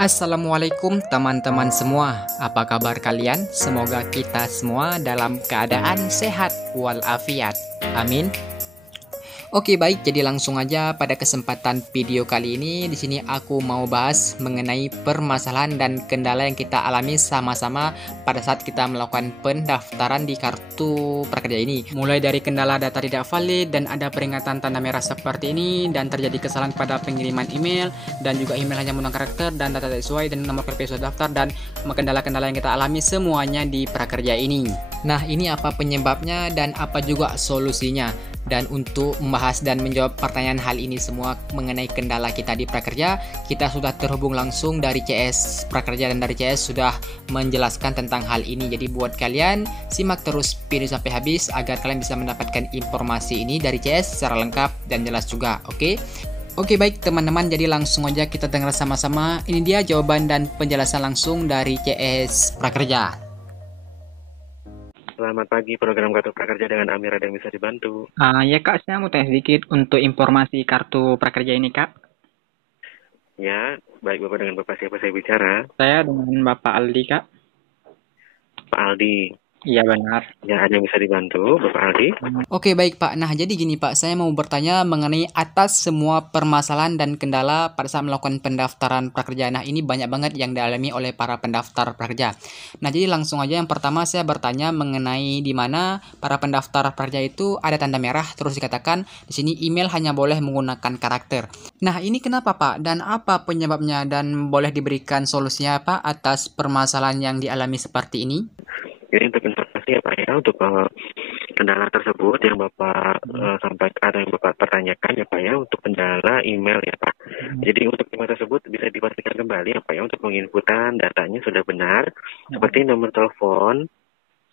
Assalamualaikum teman-teman semua, apa kabar kalian? Semoga kita semua dalam keadaan sehat walafiat. Amin. Oke baik, jadi langsung aja pada kesempatan video kali ini di sini aku mau bahas mengenai permasalahan dan kendala yang kita alami sama-sama pada saat kita melakukan pendaftaran di kartu prakerja ini. Mulai dari kendala data tidak valid dan ada peringatan tanda merah seperti ini dan terjadi kesalahan pada pengiriman email dan juga email hanya menggunakan karakter dan data tidak sesuai dan nomor KTP sudah daftar dan kendala-kendala yang kita alami semuanya di prakerja ini. Nah, ini apa penyebabnya dan apa juga solusinya? Dan untuk membahas dan menjawab pertanyaan hal ini semua mengenai kendala kita di prakerja, kita sudah terhubung langsung dari CS Prakerja dan dari CS sudah menjelaskan tentang hal ini. Jadi buat kalian simak terus video sampai habis agar kalian bisa mendapatkan informasi ini dari CS secara lengkap dan jelas juga. Oke baik teman-teman, jadi langsung aja kita dengar sama-sama. Ini dia jawaban dan penjelasan langsung dari CS Prakerja. Selamat pagi, program Kartu Prakerja dengan Amira yang bisa dibantu. Ya Kak, saya mau tanya sedikit untuk informasi kartu prakerja ini Kak. Ya, baik Bapak, dengan Bapak siapa saya bicara? Saya dengan Bapak Aldi Kak. Pak Aldi. Iya benar. Ya, ada yang bisa dibantu, Bapak Aldi? Oke baik Pak, nah jadi gini Pak, saya mau bertanya mengenai atas semua permasalahan dan kendala pada saat melakukan pendaftaran prakerja. Nah ini banyak banget yang dialami oleh para pendaftar prakerja. Nah jadi langsung aja yang pertama saya bertanya mengenai di mana para pendaftar prakerja itu ada tanda merah terus dikatakan di sini email hanya boleh menggunakan karakter. Nah ini kenapa Pak dan apa penyebabnya dan boleh diberikan solusinya Pak atas permasalahan yang dialami seperti ini? Jadi untuk informasi ya Pak ya, untuk kendala tersebut yang Bapak sampaikan atau yang Bapak pertanyakan ya Pak ya, untuk kendala email ya Pak. Jadi untuk email tersebut bisa dipastikan kembali ya Pak ya, untuk penginputan datanya sudah benar, seperti nomor telepon,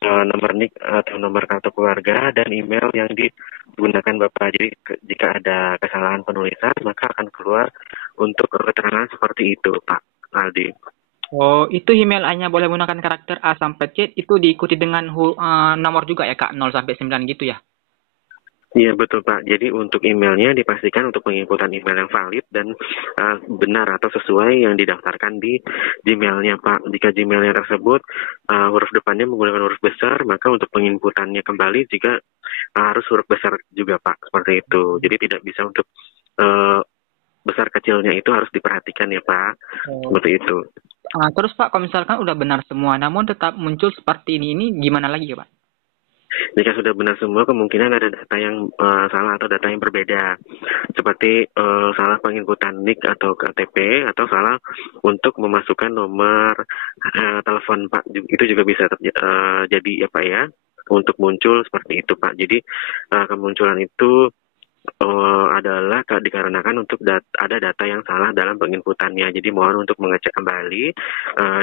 nomor NIK atau nomor kartu keluarga, dan email yang digunakan Bapak. Jadi jika ada kesalahan penulisan maka akan keluar untuk keterangan seperti itu Pak Aldi. Oh, itu email hanya boleh menggunakan karakter A sampai Z, itu diikuti dengan nomor juga ya Kak, 0 sampai 9 gitu ya? Iya betul Pak. Jadi untuk emailnya dipastikan untuk penginputan email yang valid dan benar atau sesuai yang didaftarkan di Gmailnya Pak. Jika Gmailnya tersebut huruf depannya menggunakan huruf besar, maka untuk penginputannya kembali jika harus huruf besar juga Pak. Seperti itu. Jadi tidak bisa untuk besar kecilnya itu harus diperhatikan ya Pak. Seperti itu. Terus Pak, kalau misalkan udah benar semua, namun tetap muncul seperti ini gimana lagi ya Pak? Jika sudah benar semua, kemungkinan ada data yang salah atau data yang berbeda, seperti salah penginputan NIK atau KTP, atau salah untuk memasukkan nomor telepon Pak. Itu juga bisa jadi ya Pak ya, untuk muncul seperti itu Pak. Jadi kemunculan itu adalah dikarenakan untuk ada data yang salah dalam penginputannya. Jadi mohon untuk mengecek kembali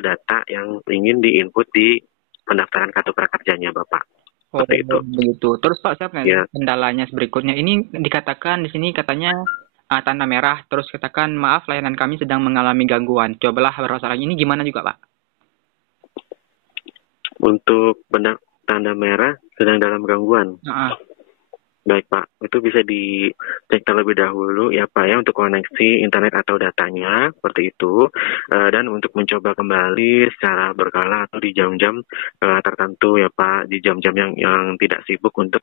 data yang ingin diinput di pendaftaran kartu prakerjanya Bapak. Seperti itu. Begitu. Terus Pak, saya Ya. kendalanya berikutnya. Ini dikatakan di sini katanya tanda merah, terus katakan maaf layanan kami sedang mengalami gangguan. Cobalah bermasalah ini gimana juga Pak? Untuk tanda merah sedang dalam gangguan. Baik Pak, itu bisa dicek terlebih dahulu ya Pak ya, untuk koneksi internet atau datanya seperti itu, dan untuk mencoba kembali secara berkala atau di jam-jam tertentu ya Pak, di jam-jam yang tidak sibuk untuk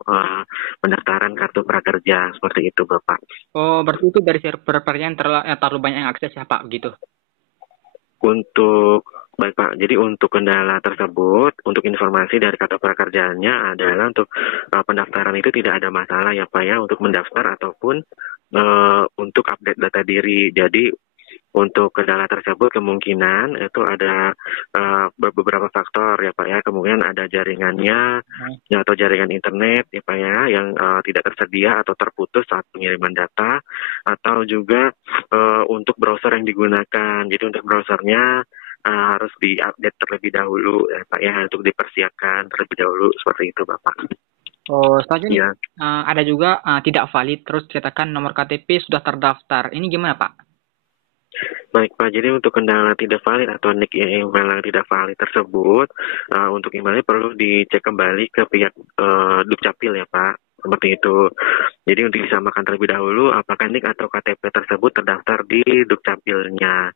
pendaftaran kartu prakerja seperti itu Bapak. Oh, berarti itu dari server yang terlalu banyak yang akses ya Pak, begitu? Baik Pak, jadi untuk kendala tersebut, untuk informasi dari kartu prakerjanya adalah untuk pendaftaran itu tidak ada masalah ya Pak ya, untuk mendaftar ataupun untuk update data diri. Jadi untuk kendala tersebut kemungkinan itu ada beberapa faktor ya Pak ya, kemungkinan ada jaringannya atau jaringan internet ya Pak ya, yang tidak tersedia atau terputus saat pengiriman data, atau juga untuk browser yang digunakan. Jadi untuk browsernya harus diupdate terlebih dahulu ya Pak ya, untuk dipersiapkan terlebih dahulu seperti itu Bapak. Oh, selanjutnya Ya. ada juga tidak valid, terus katakan nomor KTP sudah terdaftar. Ini gimana Pak? Baik Pak, jadi untuk kendala tidak valid atau NIK email yang tidak valid tersebut, untuk emailnya perlu dicek kembali ke pihak Dukcapil ya Pak. seperti itu. Jadi untuk disamakan terlebih dahulu apakah NIK atau KTP tersebut terdaftar di Dukcapilnya.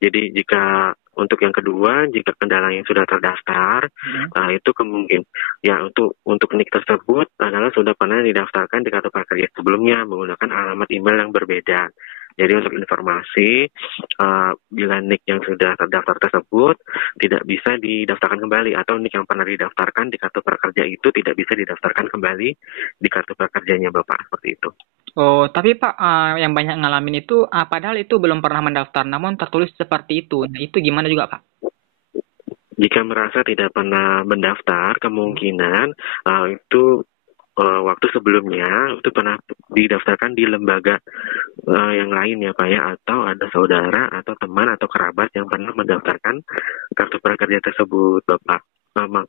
Jadi jika untuk yang kedua, jika kendalanya sudah terdaftar, itu kemungkinan ya untuk NIK tersebut adalah sudah pernah didaftarkan di kartu prakerja sebelumnya menggunakan alamat email yang berbeda. Jadi untuk informasi, bila NIK yang sudah terdaftar tersebut tidak bisa didaftarkan kembali, atau NIK yang pernah didaftarkan di kartu prakerja itu tidak bisa didaftarkan kembali di kartu prakerjanya Bapak, seperti itu. Oh, tapi Pak, yang banyak ngalamin itu, padahal itu belum pernah mendaftar, namun tertulis seperti itu. Nah, itu gimana juga, Pak? Jika merasa tidak pernah mendaftar, kemungkinan itu waktu sebelumnya itu pernah didaftarkan di lembaga yang lain ya Pak ya, atau ada saudara atau teman atau kerabat yang pernah mendaftarkan kartu prakerja tersebut Bapak.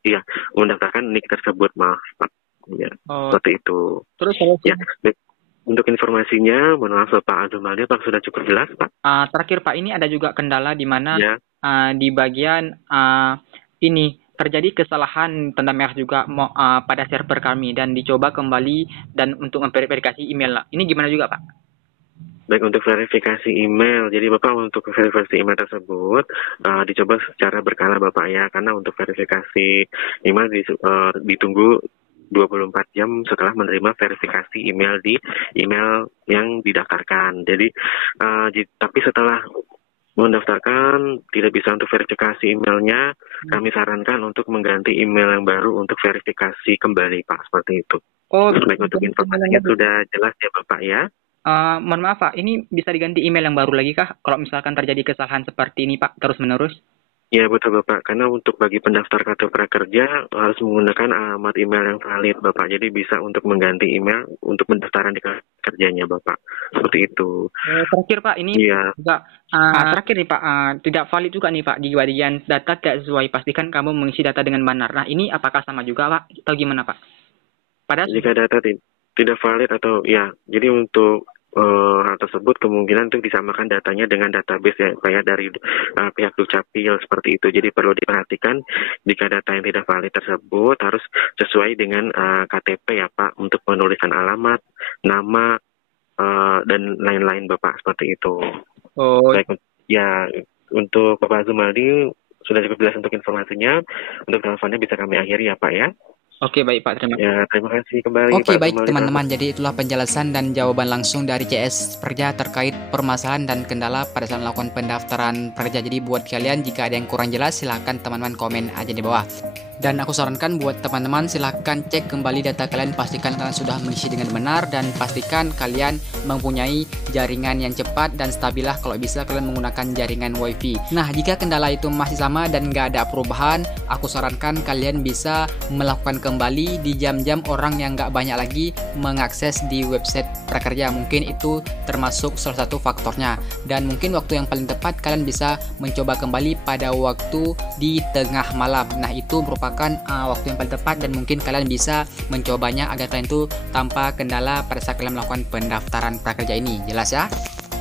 Iya, mendaftarkan NIK tersebut, maaf Pak. Ya, seperti itu. Terus ya, untuk informasinya, mohon maaf Pak Azumaldi, Pak sudah cukup jelas Pak. Terakhir Pak, ini ada juga kendala di mana di bagian ini terjadi kesalahan tanda merah juga pada server kami dan dicoba kembali dan untuk memverifikasi email. Ini gimana juga Pak? Baik, untuk verifikasi email, jadi Bapak untuk verifikasi email tersebut dicoba secara berkala Bapak ya, karena untuk verifikasi email ditunggu 24 jam setelah menerima verifikasi email di email yang didaftarkan. Jadi tapi setelah mendaftarkan tidak bisa untuk verifikasi emailnya, kami sarankan untuk mengganti email yang baru untuk verifikasi kembali Pak, seperti itu. Baik, untuk informasinya sudah jelas ya Bapak ya. Mohon maaf Pak, ini bisa diganti email yang baru lagi kah kalau misalkan terjadi kesalahan seperti ini Pak terus menerus? Ya betul Bapak, karena untuk bagi pendaftar kartu prakerja harus menggunakan alamat email yang valid Bapak. Jadi bisa untuk mengganti email untuk pendaftaran di kerjanya Bapak. Seperti itu. Terakhir Pak, ini juga terakhir nih Pak, tidak valid juga nih Pak di bagian data tidak sesuai. Pastikan kamu mengisi data dengan benar. Nah ini apakah sama juga Pak? Atau gimana Pak? Jika data tidak valid atau ya, jadi untuk hal tersebut kemungkinan untuk disamakan datanya dengan database ya Pak ya, dari pihak Dukcapil seperti itu. Jadi perlu diperhatikan jika data yang tidak valid tersebut harus sesuai dengan KTP ya Pak, untuk penulisan alamat, nama dan lain-lain Bapak, seperti itu. Baik, ya untuk Bapak Azumaldi sudah cukup jelas untuk informasinya. Untuk teleponnya bisa kami akhiri ya Pak ya. Oke baik Pak, terima kasih kembali. Oke baik teman-teman, jadi itulah penjelasan dan jawaban langsung dari CS Prakerja terkait permasalahan dan kendala pada saat melakukan pendaftaran prakerja. Jadi buat kalian jika ada yang kurang jelas silahkan teman-teman komen aja di bawah. Dan aku sarankan buat teman-teman silahkan cek kembali data kalian, pastikan kalian sudah mengisi dengan benar dan pastikan kalian mempunyai jaringan yang cepat dan stabil lah, kalau bisa kalian menggunakan jaringan wifi. Nah jika kendala itu masih sama dan nggak ada perubahan, aku sarankan kalian bisa melakukan kembali di jam-jam orang yang nggak banyak lagi mengakses di website prakerja. Mungkin itu termasuk salah satu faktornya, dan mungkin waktu yang paling tepat kalian bisa mencoba kembali pada waktu di tengah malam. Nah itu merupakan waktu yang paling tepat dan mungkin kalian bisa mencobanya agar kalian itu tanpa kendala pada saat kalian melakukan pendaftaran prakerja ini. Jelas ya?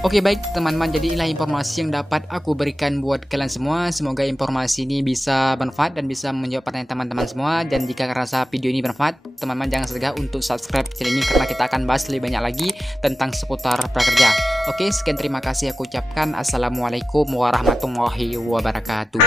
Oke baik teman-teman, jadi inilah informasi yang dapat aku berikan buat kalian semua. Semoga informasi ini bisa bermanfaat dan bisa menjawab pertanyaan teman-teman semua. Dan jika rasa video ini bermanfaat, teman-teman jangan segan untuk subscribe channel ini karena kita akan bahas lebih banyak lagi tentang seputar prakerja. Oke, sekian, terima kasih aku ucapkan. Assalamualaikum warahmatullahi wabarakatuh.